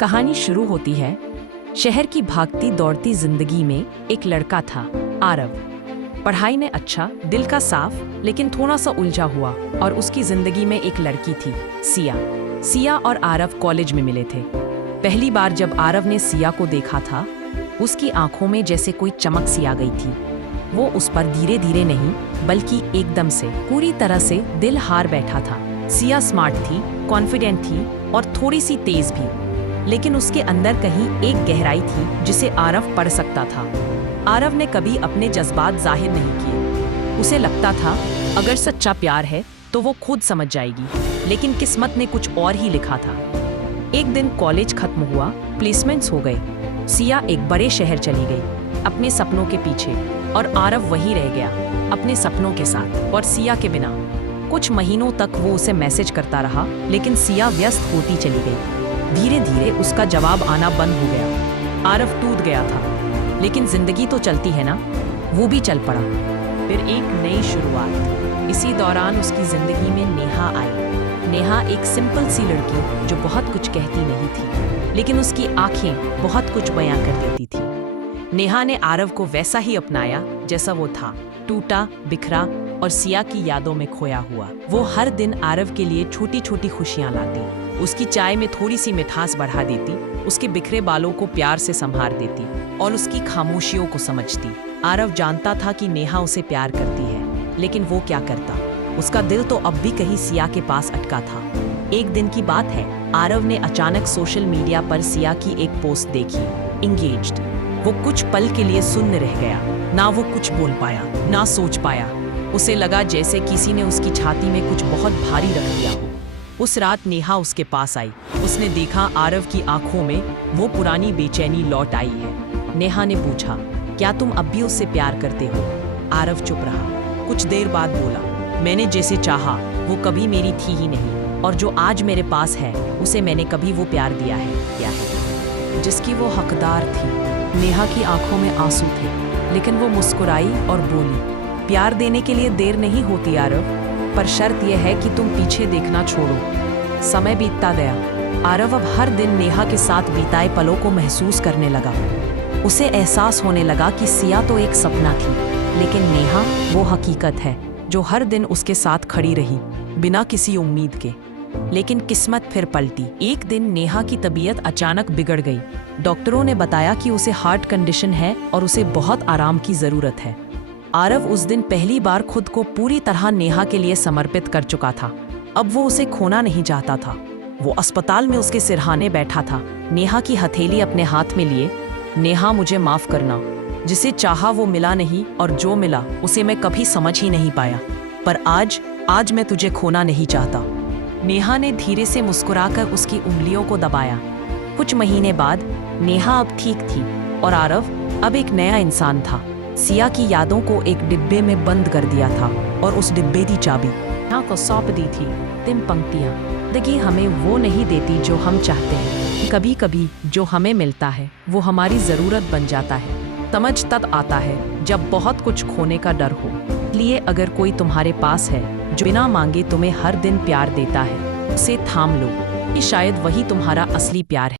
कहानी शुरू होती है शहर की भागती दौड़ती जिंदगी में एक लड़का था, आरव। पढ़ाई में अच्छा, दिल का साफ, लेकिन थोड़ा सा उलझा हुआ। और उसकी जिंदगी में एक लड़की थी, सिया। सिया और आरव कॉलेज में मिले थे। पहली बार जब आरव ने सिया को देखा था, उसकी आंखों में जैसे कोई चमक सी आ गई थी। वो उस पर धीरे धीरे नहीं, बल्कि एकदम से, पूरी तरह से दिल हार बैठा था। सिया स्मार्ट थी, कॉन्फिडेंट थी और थोड़ी सी तेज भी, लेकिन उसके अंदर कहीं एक गहराई थी जिसे आरव पढ़ सकता था। आरव ने कभी अपने जज्बात जाहिर नहीं किए। उसे लगता था अगर सच्चा प्यार है तो वो खुद समझ जाएगी, लेकिन किस्मत ने कुछ और ही लिखा था। एक दिन कॉलेज खत्म हुआ, प्लेसमेंट्स हो गए। सिया एक बड़े शहर चली गई अपने सपनों के पीछे, और आरव वहीं रह गया अपने सपनों के साथ और सिया के बिना। कुछ महीनों तक वो उसे मैसेज करता रहा, लेकिन सिया व्यस्त होती चली गई। धीरे धीरे उसका जवाब आना बंद हो गया। आरव टूट गया था, लेकिन जिंदगी तो चलती है ना, वो भी चल पड़ा। फिर एक नई शुरुआत। इसी दौरान उसकी जिंदगी में नेहा आई। नेहा एक सिंपल सी लड़की जो बहुत कुछ कहती नहीं थी, लेकिन उसकी आंखें बहुत कुछ बयां कर देती थी। नेहा ने आरव को वैसा ही अपनाया जैसा वो था, टूटा, बिखरा और सिया की यादों में खोया हुआ। वो हर दिन आरव के लिए छोटी छोटी खुशियां लाती, उसकी चाय में थोड़ी सी मिठास बढ़ा देती, उसके बिखरे बालों को प्यार से संभाल देती और उसकी खामोशियों को समझती। आरव जानता था कि नेहा उसे प्यार करती है, लेकिन वो क्या करता? उसका दिल तो अब भी कहीं सिया के पास अटका था। एक दिन की बात है, आरव ने अचानक सोशल मीडिया पर सिया की एक पोस्ट देखी, इंगेज्ड। वो कुछ पल के लिए सुन्न रह गया। ना वो कुछ बोल पाया, ना सोच पाया। उसे लगा जैसे किसी ने उसकी छाती में कुछ बहुत भारी रख दिया हो। उस रात नेहा उसके पास आई। उसने देखा आरव की आंखों में वो पुरानी बेचैनी लौट आई है। नेहा ने पूछा, क्या तुम अब भी उससे प्यार करते हो? आरव चुप रहा। कुछ देर बाद बोला, मैंने जैसे चाहा वो कभी मेरी थी ही नहीं, और जो आज मेरे पास है उसे मैंने कभी वो प्यार दिया है जिसकी वो हकदार थी। नेहा की आंखों में आंसू थे, लेकिन वो मुस्कुराई और बोली, प्यार देने के लिए देर नहीं होती आरव, पर शर्त यह है कि तुम पीछे देखना छोड़ो। समय बीतता गया। आरव अब हर दिन नेहा के साथ बिताए पलों को महसूस करने लगा। उसे एहसास होने लगा कि सिया तो एक सपना थी, लेकिन नेहा वो हकीकत है जो हर दिन उसके साथ खड़ी रही, बिना किसी उम्मीद के। लेकिन किस्मत फिर पलटी। एक दिन नेहा की तबीयत अचानक बिगड़ गई। डॉक्टरों ने बताया कि उसे हार्ट कंडीशन है और उसे बहुत आराम की जरूरत है। आरव उस दिन पहली बार खुद को पूरी तरह नेहा के लिए समर्पित कर चुका था। अब वो उसे खोना नहीं चाहता था। वो अस्पताल में उसके सिरहाने बैठा था, नेहा की हथेली अपने हाथ में लिए। नेहा, मुझे माफ करना। जिसे चाहा वो मिला नहीं, और जो मिला उसे मैं कभी समझ ही नहीं पाया। पर आज मैं तुझे खोना नहीं चाहता। नेहा ने धीरे से मुस्कुराकर उसकी उंगलियों को दबाया। कुछ महीने बाद नेहा अब ठीक थी और आरव अब एक नया इंसान था। सिया की यादों को एक डिब्बे में बंद कर दिया था, और उस डिब्बे की चाबी नेहा को सौंप दी थी। 3 पंक्तियां। जिंदगी हमें वो नहीं देती जो हम चाहते हैं, कभी कभी जो हमें मिलता है वो हमारी जरूरत बन जाता है। समझ तब आता है जब बहुत कुछ खोने का डर हो। इसलिए अगर कोई तुम्हारे पास है जो बिना मांगे तुम्हें हर दिन प्यार देता है, उसे थाम लो। ये शायद वही तुम्हारा असली प्यार है।